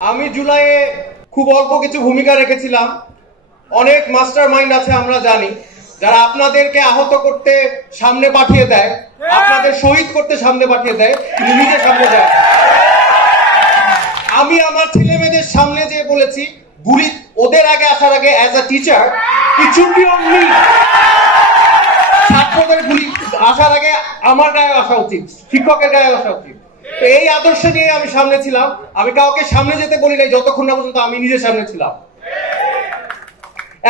আমি জুলাইয়ে খুব অল্প কিছু ভূমিকা রেখেছিলাম। অনেক মাস্টার মাইন্ড আছে আমরা জানি, যারা আপনাদেরকে আহত করতে সামনে পাঠিয়ে দেয়, আপনাদের শহীদ করতে সামনে পাঠিয়ে দেয়, কিন্তু নিজে সামনে যায়। আমি আমার ছেলে মেয়েদের সামনে যে বলেছি, গুলি ওদের আগে আসার আগে অ্যাজ আ টিচার কিছু ছাত্রদের গুলি আসার আগে আমার গায়ে আসা উচিত, শিক্ষকের গায়ে আসা উচিত। এই আদর্শ নিয়ে আমি সামনে ছিলাম। আমি কাউকে সামনে যেতে বলি নাই যতক্ষণ না পর্যন্ত আমি নিজে সামনে ছিলাম।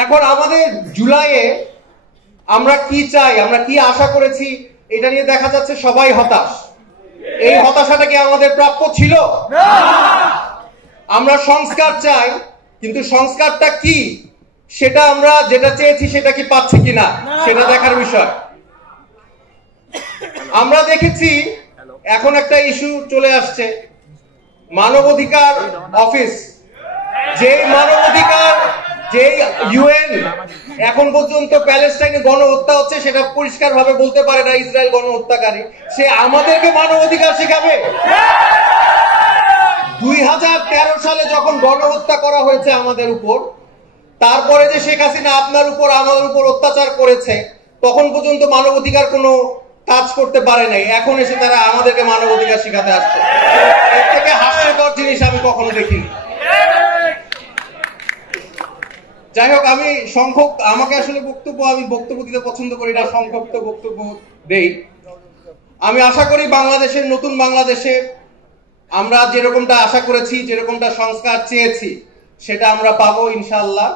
এখন আমাদের জুলাইয়ে আমরা কি চাই, আমরা কি আশা করেছি, এটা নিয়ে দেখা যাচ্ছে সবাই হতাশ। এই হতাশাটা কি আমাদের প্রাপ্য ছিল? আমরা সংস্কার চাই, কিন্তু সংস্কারটা কি সেটা আমরা যেটা চেয়েছি সেটা কি পাচ্ছি কিনা সেটা দেখার বিষয়। আমরা দেখেছি এখন একটা ইস্যু চলে আসছে, মানবাধিকার অফিস। যে মানবাধিকার, যে ইউএন এখন পর্যন্ত প্যালেস্টাইনে গণহত্যা হচ্ছে সেটা পরিষ্কার ভাবে বলতে পারে না ইসরায়েল গণহত্যাকারী, সে আমাদেরকে মানবাধিকার শেখাবে? 2013 সালে যখন গণহত্যা করা হয়েছে আমাদের উপর, তারপরে যে শেখ হাসিনা আপনার উপর আমাদের উপর অত্যাচার করেছে, তখন পর্যন্ত মানবাধিকার কোনো কাজ করতে পারে নাই। এখন এসে তারা আমাদেরকে মানবাধিকার শেখাতে আসছে। এর থেকে হাস্যকর জিনিস আমি কখনো দেখিনি। যাই হোক, আমি সংক্ষেপ, আমাকে আসলে আমি বক্তব্য দিতে পছন্দ করি না, সংক্ষিপ্ত বক্তব্য দেই। আমি আশা করি বাংলাদেশের, নতুন বাংলাদেশে আমরা যেরকমটা আশা করেছি, যেরকমটা সংস্কার চেয়েছি, সেটা আমরা পাবো ইনশাআল্লাহ।